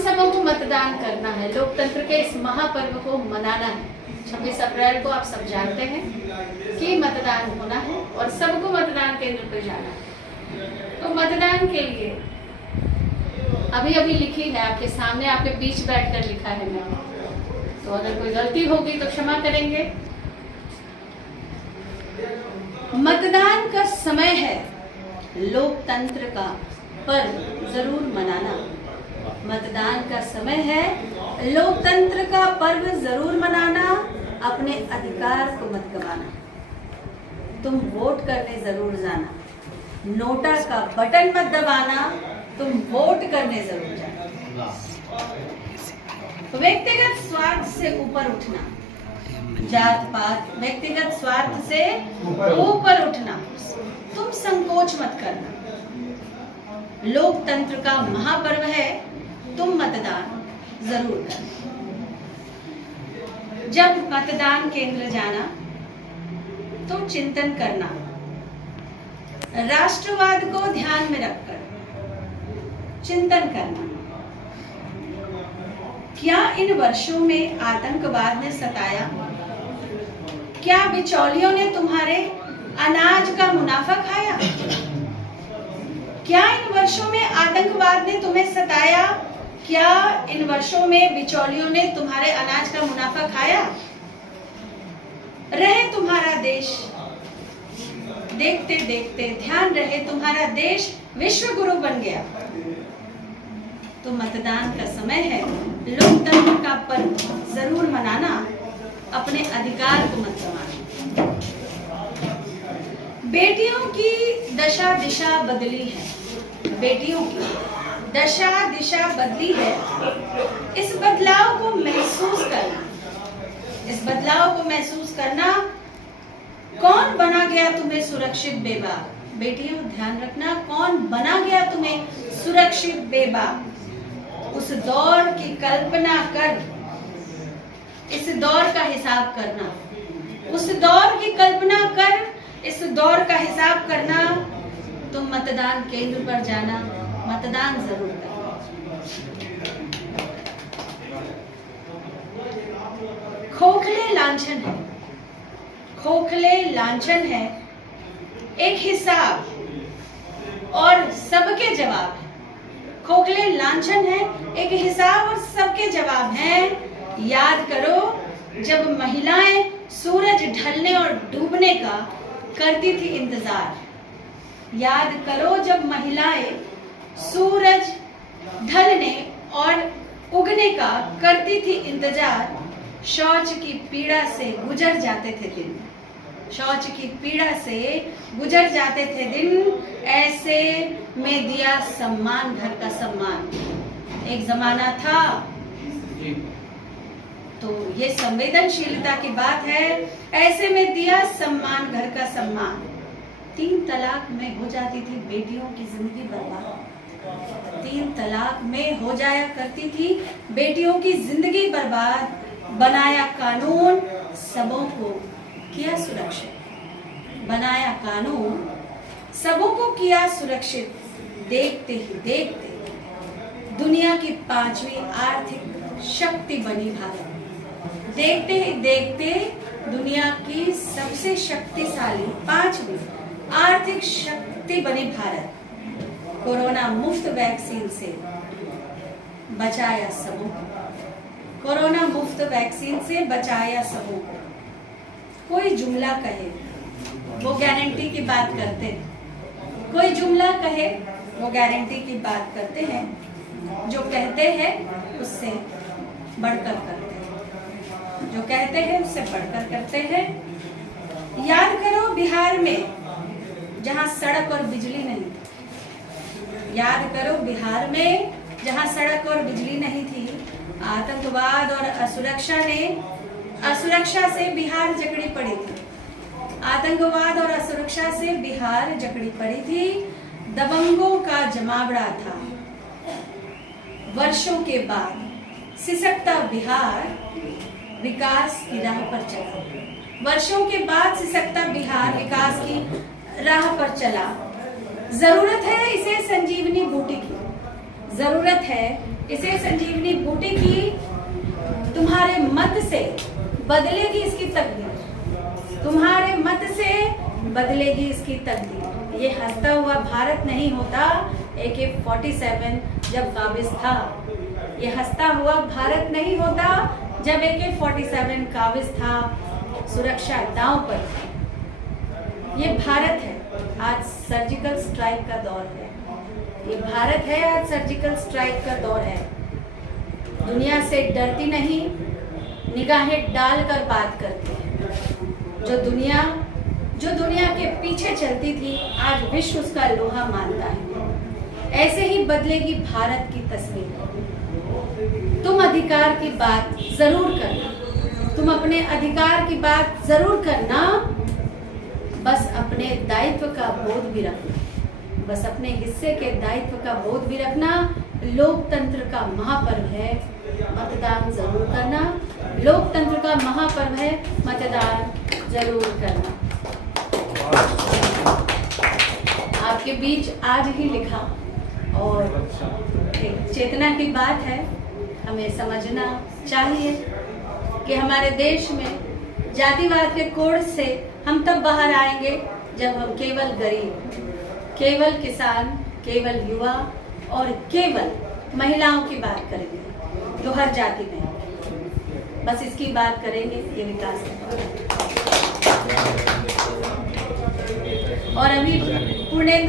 सबों को मतदान करना है, लोकतंत्र के इस महापर्व को मनाना है। 26 अप्रैल को आप सब जानते हैं कि मतदान होना है और सबको मतदान केंद्र पर जाना है। तो मतदान के लिए अभी अभी लिखी है आपके सामने, आपके बीच बैठकर लिखा है मैंने, तो अगर कोई गलती होगी तो क्षमा करेंगे। मतदान का समय है लोकतंत्र का पर्व जरूर मनाना। मतदान का समय है लोकतंत्र का पर्व जरूर मनाना, अपने अधिकार को मत गवाना। तुम वोट करने जरूर जाना, नोटा का बटन मत दबाना, तुम वोट करने जरूर जाना। व्यक्तिगत स्वार्थ से ऊपर उठना, जात पात व्यक्तिगत स्वार्थ से ऊपर उठना, तुम संकोच मत करना। लोकतंत्र का महापर्व है, तुम मतदान जरूर करना। जब मतदान केंद्र जाना तो चिंतन करना, राष्ट्रवाद को ध्यान में रखकर चिंतन करना। क्या इन वर्षों में आतंकवाद ने सताया? क्या बिचौलियों ने तुम्हारे अनाज का मुनाफा खाया? क्या इन वर्षों में आतंकवाद ने तुम्हें सताया? क्या इन वर्षों में बिचौलियों ने तुम्हारे अनाज का मुनाफा खाया? रहे तुम्हारा देश, देखते देखते ध्यान रहे तुम्हारा देश विश्व गुरु बन गया। तो मतदान का समय है, लोकतंत्र का पर्व जरूर मनाना, अपने अधिकार को मत गवाना। बेटियों की दशा दिशा बदली है, बेटियों की दशा दिशा बदली है। इस बदलाव को महसूस करना, इस बदलाव को महसूस करना। कौन बना गया तुम्हें सुरक्षित बेबाक? बेटियों ध्यान रखना, कौन बना गया तुम्हें सुरक्षित बेबाक? उस दौर की कल्पना कर, इस दौर का हिसाब करना। उस दौर की कल्पना कर, इस दौर का हिसाब करना। तुम मतदान केंद्र पर जाना, मतदान जरूर करना। खोखले लांछन है, खोखले लांछन है, एक हिसाब और सबके जवाब है। खोखले लांछन है, एक हिसाब और सबके जवाब हैं। याद करो जब महिलाएं सूरज ढलने और डूबने का करती थी इंतजार। याद करो जब महिलाएं सूरज ढलने और उगने का करती थी इंतजार। शौच की पीड़ा से गुजर जाते थे दिन, शौच की पीड़ा से गुजर जाते थे दिन। ऐसे में दिया सम्मान घर का सम्मान। एक जमाना था, तो ये संवेदनशीलता की बात है। ऐसे में दिया सम्मान घर का सम्मान। 3 तलाक में हो जाती थी बेटियों की जिंदगी बर्बाद। 3 तलाक में हो जाया करती थी बेटियों की जिंदगी बर्बाद। बनाया कानून, सबों को किया सुरक्षित। बनाया कानून, सबों को किया सुरक्षित। देखते ही देखते दुनिया की 5वीं आर्थिक शक्ति बनी भारत। देखते ही देखते दुनिया की सबसे शक्तिशाली 5वीं आर्थिक शक्ति बनी भारत। कोरोना मुफ्त वैक्सीन से बचाया सबों को, कोरोना मुफ्त वैक्सीन से बचाया सबों को। कोई जुमला कहे वो गारंटी की बात करते हैं, कोई जुमला कहे वो गारंटी की बात करते हैं। जो कहते हैं उससे बढ़कर करते हैं, जो कहते हैं उससे बढ़कर करते हैं। याद करो बिहार में जहां सड़क और बिजली नहीं थी, याद करो बिहार में जहां सड़क और बिजली नहीं थी, आतंकवाद और असुरक्षा से बिहार जकड़ी पड़ी थी। आतंकवाद और असुरक्षा से बिहार जकड़ी पड़ी थी। दबंगों का जमावड़ा था। वर्षों के बाद सिसकता बिहार विकास की राह पर चला। वर्षों के बाद सिसकता बिहार विकास की राह पर चला। जरूरत है इसे संजीवनी बूटी की, जरूरत है, इसे संजीवनी बूटी की तुम्हारे मत से बदलेगी इसकी तकदीर, तुम्हारे मत से बदलेगी इसकी तकदीर। ये हंसता हुआ भारत नहीं होता AK-47 जब काबिज था, ये हंसता हुआ भारत नहीं होता जब AK-47 काबिज था, सुरक्षा दांव पर थी। ये भारत है, आज सर्जिकल स्ट्राइक का दौर है। ये भारत है, आज सर्जिकल स्ट्राइक का दौर है। दुनिया से डरती नहीं, निगाहें डालकर बात करती है। जो दुनिया के पीछे चलती थी, आज विश्व उसका लोहा मानता है। ऐसे ही बदलेगी भारत की तस्वीर। तुम अधिकार की बात जरूर करना, तुम अपने अधिकार की बात जरूर करना, बस अपने दायित्व का बोध भी रखना, बस अपने हिस्से के दायित्व का बोध भी रखना। लोकतंत्र का महापर्व है, मतदान जरूर करना। लोकतंत्र का महापर्व है, मतदान जरूर करना। आपके बीच आज ही लिखा, और एक चेतना की बात है। हमें समझना चाहिए कि हमारे देश में जातिवाद के कोड़ से हम तब बाहर आएंगे जब हम केवल गरीब, केवल किसान, केवल युवा और केवल महिलाओं की बात करेंगे, जो हर जाति में, बस इसकी बात करेंगे। ये विकास है। और अभी पूर्णेंदु